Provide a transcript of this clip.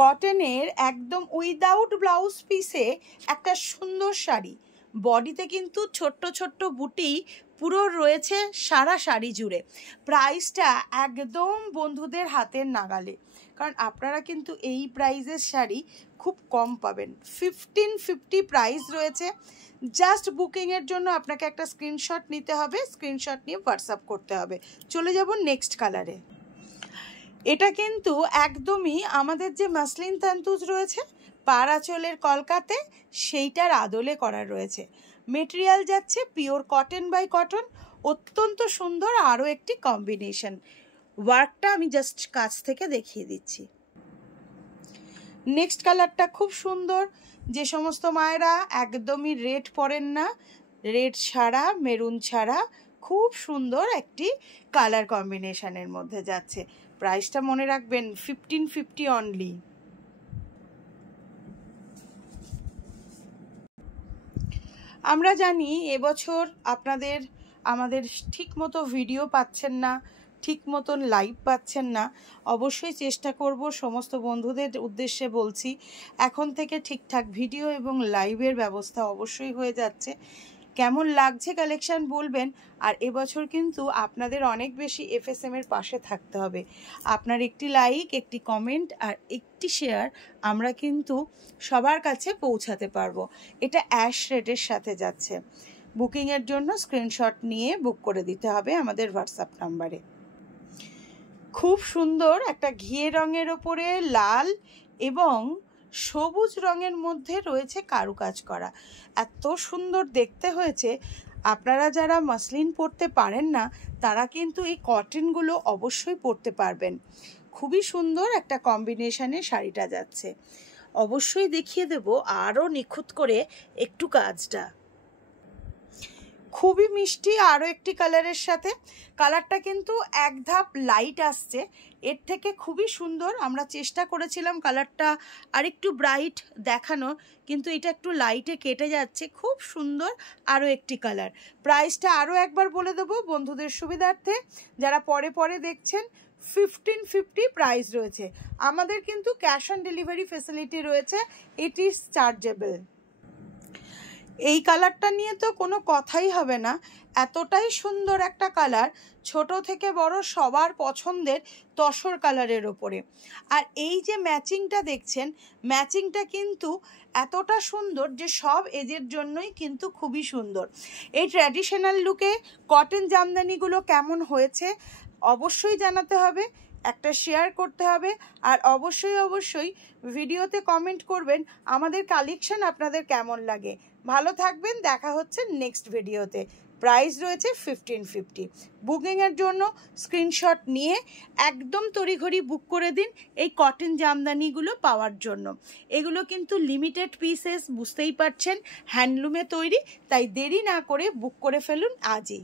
কটনের একদম without blouse পিসে একটা সুন্দর শাড়ি, বডিতে কিন্তু ছোট্ট ছোট্ট বুটি পুরো রয়েছে সারা শাড়ি জুড়ে। প্রাইসটা একদম বন্ধুদের হাতের নাগালে, কারণ আপনারা কিন্তু এই প্রাইসের শাড়ি খুব কম পাবেন। 1550 প্রাইস রয়েছে। জাস্ট বুকিংয়ের জন্য আপনাকে একটা স্ক্রিনশট নিতে হবে, স্ক্রিনশট নিয়ে হোয়াটসঅ্যাপ করতে হবে। চলে যাব নেক্সট কালারে। এটা কিন্তু একদমই আমাদের যে মাসলিন তান্তুজ রয়েছে পার আঁচলের কলকাতে, সেইটার আদলে করা রয়েছে। মেটেরিয়াল যাচ্ছে পিওর কটন বাই কটন, অত্যন্ত সুন্দর। আরও একটি কম্বিনেশন ওয়ার্কটা আমি জাস্ট কাছ থেকে দেখিয়ে দিচ্ছি। নেক্সট কালারটা খুব সুন্দর। যে সমস্ত মায়েরা একদমই রেড পরেন না, রেড ছাড়া মেরুন ছাড়া খুব সুন্দর একটি কালার কম্বিনেশনের মধ্যে যাচ্ছে। প্রাইসটা মনে রাখবেন 1550 অনলি। আমরা জানি এবছর আমাদের ঠিক মতো ভিডিও পাচ্ছেন না, ঠিক মতন লাইভ পাচ্ছেন না। অবশ্যই চেষ্টা করব, সমস্ত বন্ধুদের উদ্দেশ্যে বলছি, এখন থেকে ঠিকঠাক ভিডিও এবং লাইভের ব্যবস্থা অবশ্যই হয়ে যাচ্ছে। কেমন লাগছে কালেকশান বলবেন। আর এবছর কিন্তু আপনাদের অনেক বেশি FSM এর পাশে থাকতে হবে। আপনার একটি লাইক, একটি কমেন্ট আর একটি শেয়ার আমরা কিন্তু সবার কাছে পৌঁছাতে পারবো। এটা অ্যাশ রেটের সাথে যাচ্ছে। বুকিংয়ের জন্য স্ক্রিনশট নিয়ে বুক করে দিতে হবে আমাদের হোয়াটসঅ্যাপ নাম্বারে। খুব সুন্দর একটা ঘিয়ে রঙের ওপরে লাল এবং সবুজ রঙের মধ্যে রয়েছে কারুকাজ করা। এত সুন্দর দেখতে হয়েছে। আপনারা যারা মাসলিন পরতে পারেন না তারা কিন্তু এই কটনগুলো অবশ্যই পরতে পারবেন। খুবই সুন্দর একটা কম্বিনেশনে শাড়িটা যাচ্ছে। অবশ্যই দেখিয়ে দেব আরও নিখুঁত করে একটু কাজটা। খুবই মিষ্টি আরও একটি কালারের সাথে। কালারটা কিন্তু এক ধাপ লাইট আসছে, এর থেকে খুবই সুন্দর। আমরা চেষ্টা করেছিলাম কালারটা আরেকটু ব্রাইট দেখানোর, কিন্তু এটা একটু লাইটে কেটে যাচ্ছে। খুব সুন্দর আরও একটি কালার। প্রাইসটা আরও একবার বলে দেবো বন্ধুদের সুবিধার্থে, যারা পরে দেখছেন। 1550 প্রাইস রয়েছে। আমাদের কিন্তু ক্যাশ অন ডেলিভারি ফেসিলিটি রয়েছে, ইট ইজ চার্জেবল। এই কালারটা নিয়ে তো কোনো কথাই হবে না, এতটাই সুন্দর একটা কালার। ছোট থেকে বড় সবার পছন্দের তসর কালারের ওপরে। আর এই যে ম্যাচিংটা দেখছেন, ম্যাচিংটা কিন্তু এতটা সুন্দর যে সব এজের জন্যই কিন্তু খুবই সুন্দর। এই ট্র্যাডিশনাল লুকে কটন জামদানিগুলো কেমন হয়েছে অবশ্যই জানাতে হবে, একটা শেয়ার করতে হবে। আর অবশ্যই ভিডিওতে কমেন্ট করবেন আমাদের কালেকশন আপনাদের কেমন লাগে। ভালো থাকবেন, দেখা হচ্ছে নেক্সট ভিডিওতে। প্রাইস রয়েছে 1550। বুকিংয়ের জন্য স্ক্রিনশট নিয়ে একদম তড়িঘড়ি বুক করে দিন এই কটন জামদানিগুলো পাওয়ার জন্য। এগুলো কিন্তু লিমিটেড পিসেস, বুঝতেই পারছেন, হ্যান্ডলুমে তৈরি, তাই দেরি না করে বুক করে ফেলুন আজই।